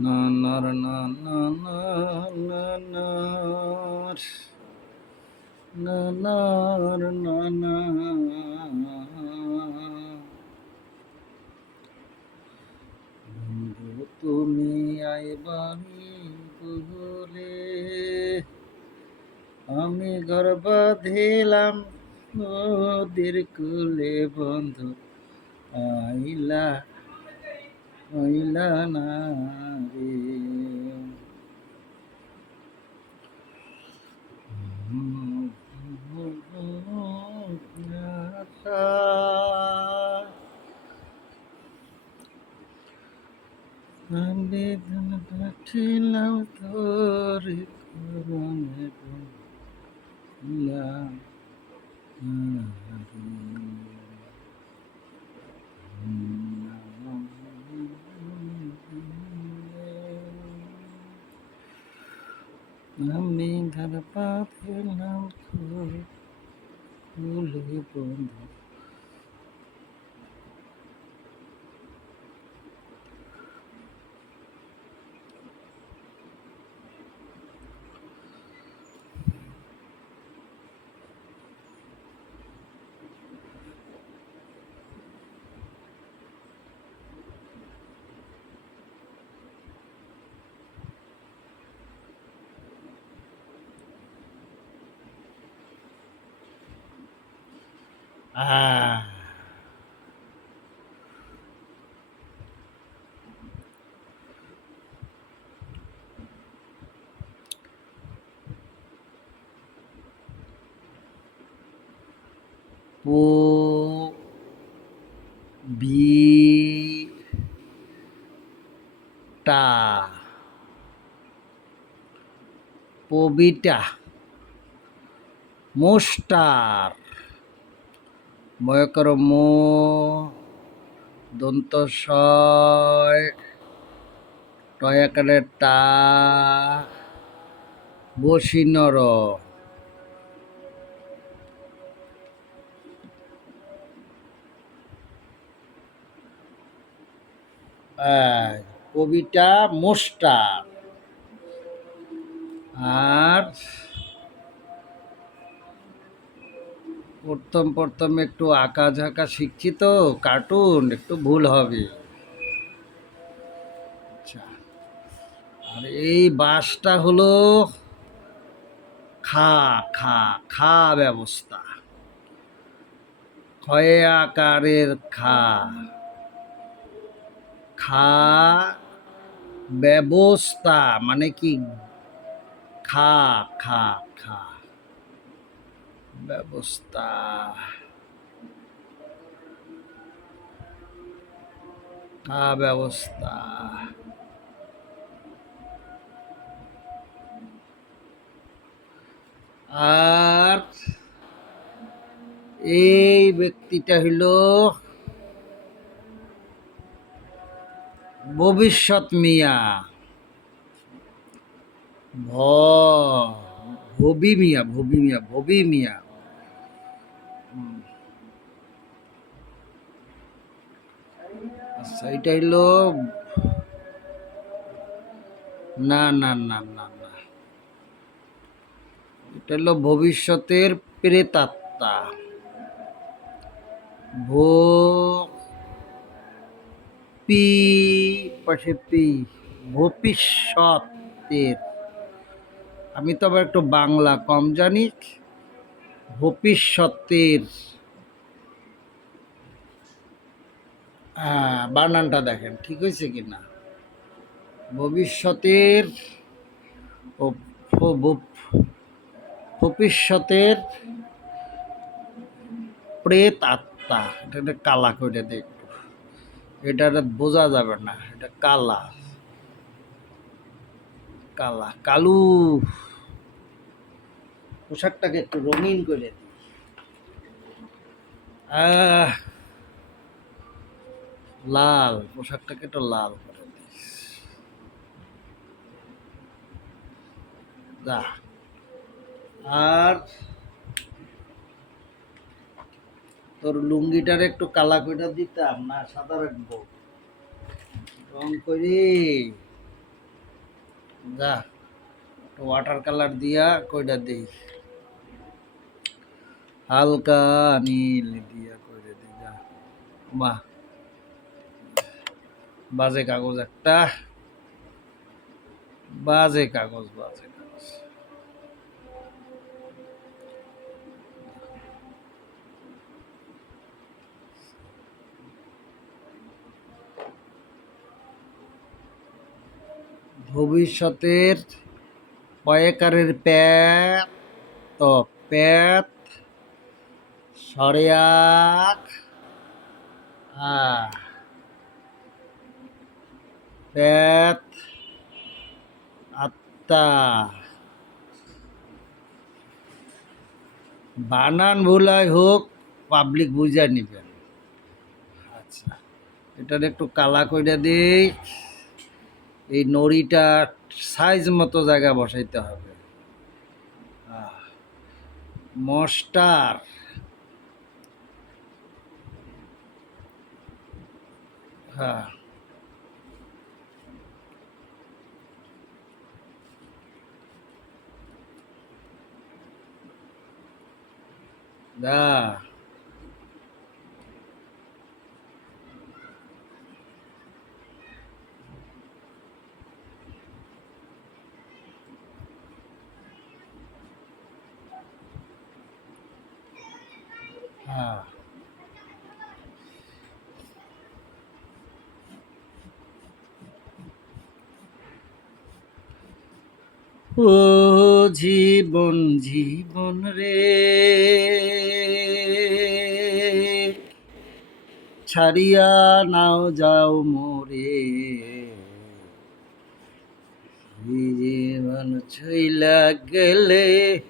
না নার না না না না নার না নার না না বন্ধু তুমি আইবানি বলে আমি ঘর বাঁধিলাম নদীর কুলে বন্ধু আইলা আইলা না রে। পাঠিলাম তোর করমে നമ്മെ കരപ്പാത്തിയെല്ലാം കൂലി പോന്നു Po bi ta. পবিটা মোস্টার ময়কর মো দন্ত ছয় টয়াকারে টা বসিনর কবিটা মোস্টার। আর প্রথম প্রথম একটু আঁকা ঝাঁকা শিখছি তো কার্টুন একটু ভুল হবে। আচ্ছা আর এই বাসটা হলো খা খা খা ব্যবস্থা। ক্ষয়ে আকারের খা। খা ব্যবস্থা মানে কি? খা খা খা। ব্যবস্থা। ব্যবস্থা। আর এই ব্যক্তিটা হইল ভবিষ্যৎ মিয়া। ভ, ভবি মিয়া ভবি মিয়া ভবি মিয়া। এটা হইল, না না না না না। এটা হলো ভবিষ্যতের প্রেতাত্মা। ভো পি, পাশে পি, ভবিষ্যতের। আমি তো আবার একটু বাংলা কম জানি। ভবিষ্যতের। হ্যাঁ বানানটা দেখেন ঠিক হয়েছে কি না ভবিষ্যতের ভবিষ্যতের প্রেত আত্মা এটা একটা কালা করে দেখ এটা বোঝা যাবে না এটা কালা। কালা কালু। পোশাকটাকে একটু রঙিন করে দিই। আহ, লাল, পোশাকটাকে একটু লাল করে যা। আর তোর লুঙ্গিটার একটু কালা কইটা দিতাম না, সাদা রাখব। রং করি। যা, একটু ওয়াটার কালার দিয়া কইটা দিই। হালকা নীল দিয়া কইটা দিই, যা। বাহ। বাজে কাগজ একটা। বাজে কাগজ বাজে কাগজ। ভবিষ্যতের পয়েকারের প্যাত তো প্যাত সরিয়াক আ প্যাত আত্মা বানান ভুলাই হোক পাবলিক বুঝা নিবেন আচ্ছা। এটার একটু কালা কইরা দিই এই নড়িটা সাইজ মতো জায়গা বসাইতে হবে। মস্টার। হ্যাঁ। দা হ্যাঁ ও জীবন জীবন রে। ছাড়িয়া নাও যাও মোরে। জীবন ছইলা গেলে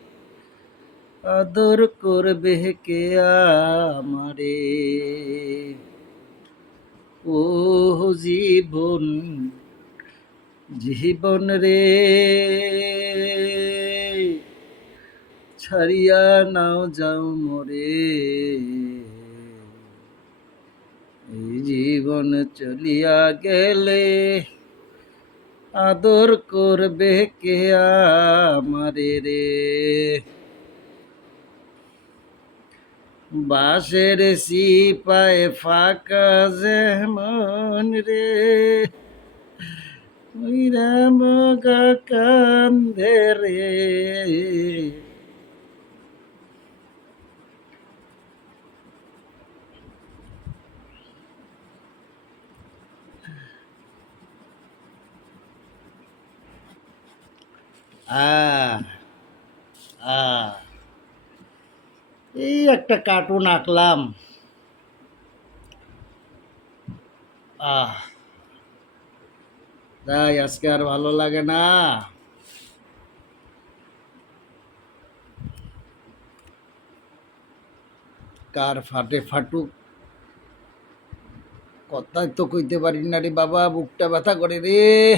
আদর করবে কে আমারে? ও জীবন জীবন রে। ছাড়িয়া নাও যাও মোরে। এই জীবন চলিয়া গেলে আদর করবে কে আমারে রে? বাঁশের সিপায় ফাঁকা যেমন রে। ওই রাম কান্দে রে আহ আহ এই একটা কার্টুন আঁকলাম। আহ। তাই আজকে আর ভালো লাগে না। কার ফাটে ফাটুক। কথাই তো কইতে পারি না রে বাবা, বুকটা ব্যথা করে রে।